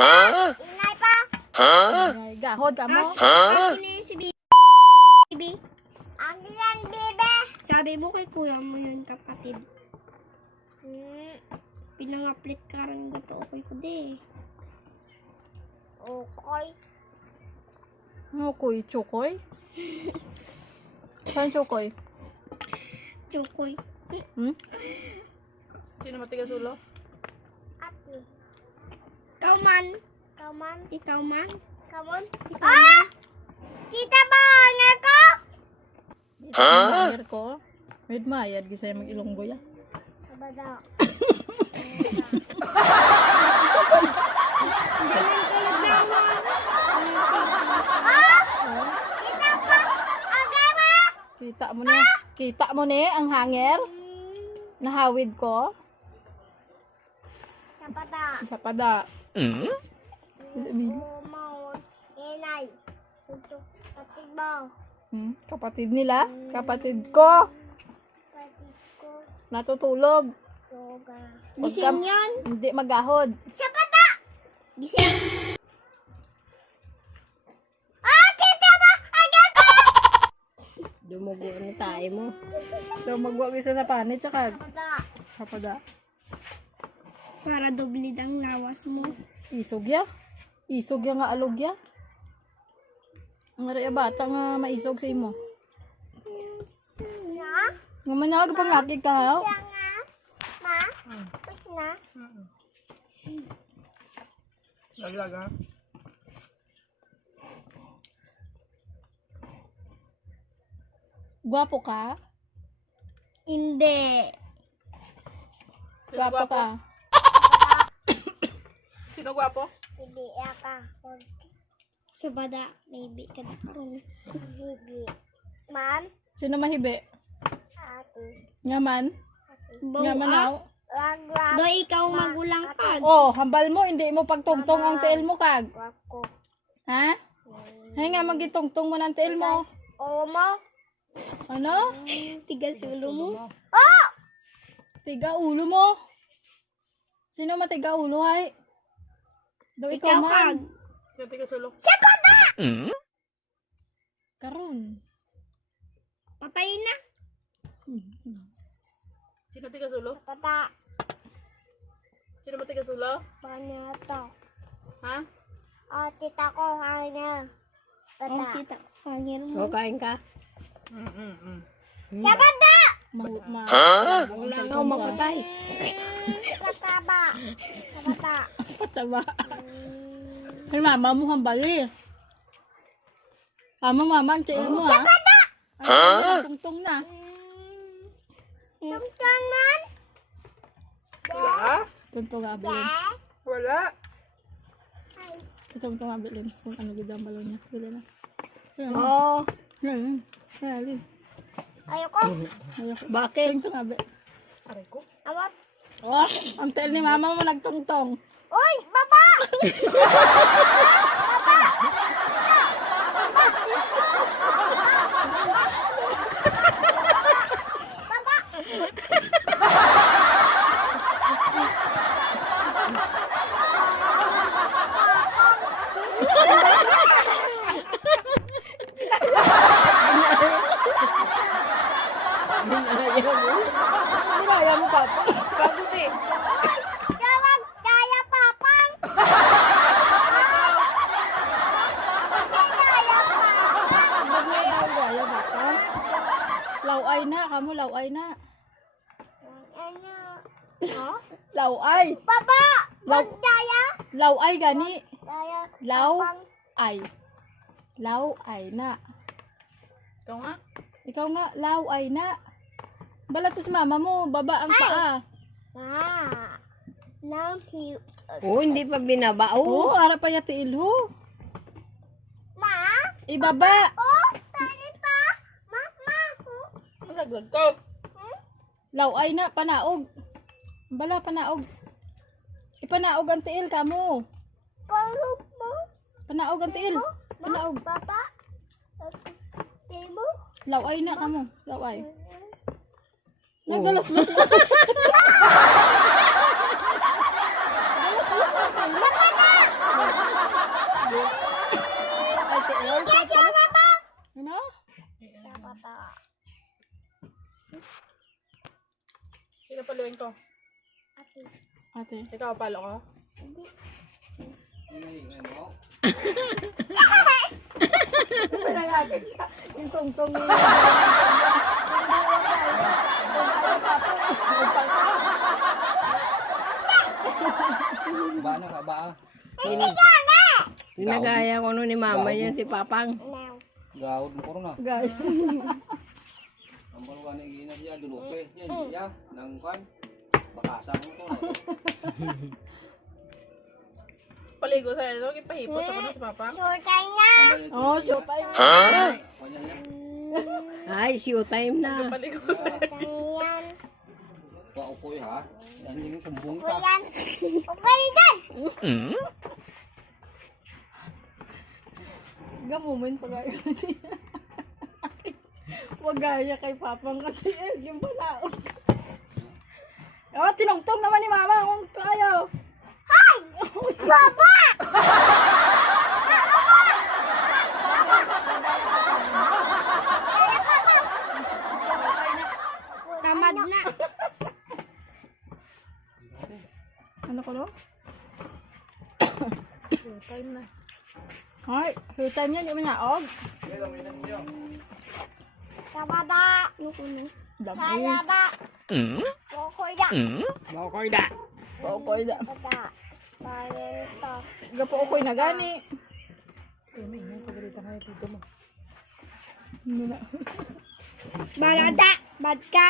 Inay pa. Ay, gahod ka mo. Akin si Bibi. Akin yan, Bibi. Sabi mo kay kuya mo yun, kapatid. Pinangaplit ka rin gato okay ko di. Okay. Mukoy, chukoy. Saan chukoy? Chukoy. Sino matigas ulo? Ate. Ikaw man. Ikaw man. Ikaw man. Ikaw man. Kita ba nga ko? Mayar ko. Med mayad gisay mag ilonggo ya. Sabada. Kita pa. Agay ba? Kita mo na. Kita mo ni ang hanger. Nahawid ko. Sabada. Isa pa da. Mau inay. Untuk patid ba? Kapatid nila. Kapatid ko. Patid ko. Natutulog. Yoga. Huwag Gising ka- yan. Hindi magahod. Sabada. Gising. Kita ba? Agay ko. Dumugo ni tayo mo. So magwag isa sa panit tsaka Sabada. kapada. Para doble ang lawas mo. Isog ya. Isog ya nga alog ya. Ang raya bata nga maisog sa imo. Na? Nga manawag pang laki ka ha. Siya nga. Ma? Push na? Laglag ha. Gwapo ka? Hindi. Gwapo ka? Sino gwapo? Hindi ka. Sabada. Maybe ka na karoon. Hindi. Man? Sino mahibi? Ate. Nga man? Nga manaw? Laglag. Do ikaw magulang ka. Oh, hambal mo, hindi mo pagtungtong ang tiil mo kag. Wako. Ha? Hay nga magitungtong mo ng tiil mo. Oo mo? Ano? Tigas ulo mo? Tiga ulo mo. Sino matiga ulo hay? Do ikaw Ikaw man. kag. Sino tiga ulo? Sabada! Karon. Patay na. Sino tiga ulo? Sabada. Sino matiga ulo? Paano to? Ha? Tita ko, hangin. Sabada. Tita ko, hangin mo. kain ka. Sabada! Wala nga mapatay. Pataba. Sabada. Pataba. Ay mama mo hambali. Mama ang tiil mo ha. Ay, tungtong na. Tungtangan? Wala? Tungtong nga bilin. Wala? Tungtong nga bilin. Kung ano gid ang balon niya. Dili na. Oo. Yan. Yan. Ayoko. Bakit? Tungtong nga bilin. Aray ko. Awat. Oh, ang tiil ni mama mo nagtungtong. Uy, baba! Ginaya mo papa. Bakit eh? Tawag kaya papang! Gaya bata. Laway na, kamu laway na. Ano? Laway. Baba! Law, Magdaya! laway gani. Daya. Law papang. ay. Laway na. Ikaw nga? Ikaw nga, laway na. Balatos mama mo, baba ang paa. Nang hiw. Oo, hindi pa binabao. Oo, ara pa yati ilho. Ma? Ibaba. Oh, tani pa. Mama ko. Malaglag ka. Laway na, panaog. Bala, panaog. Ipanaog ang tiil kamo. Panglup mo. Panaog ang tiil. Panaog. Baba. Timo. Laway na kamo. Laway. Nagdalas-las na. Dalas-las na. ate. Ikaw, palo ka? Pinangagin siya. Yung tungtong niya. Ba na ka ba? Ginagaya ko nun ni mama yan si Papang. Gawad mo ko rin ah. Guys. Ang balugan na igina siya, dulupe. Yan, siya. Nang kan. Bakasa mo ko. Paligo sa ito, ipahipos ako nun si Papang. Sultan na. Oh, showtime. Kanya niya. Ay, showtime na. Paligo. Sultan yan. Paukoy ha. Yan yung sumbong ka. Yan. Okay dan. Gamumin pa gaya. Wag gaya kay Papang kasi yung balaon. Oh, tinongtong naman ni Mama kung ayaw. Hi! Papa! Tamad na. Ano ko no? Showtime na. Ay, showtime yan, di man yaog. Sabada. Dami. Salaba. Kukuya. Makoy da. Paukoy da. Bada. Parento. Gapo ukoy na gani. Kaya may ingay, pagalitan kayo dito mo. Ano na? Barada. Badka.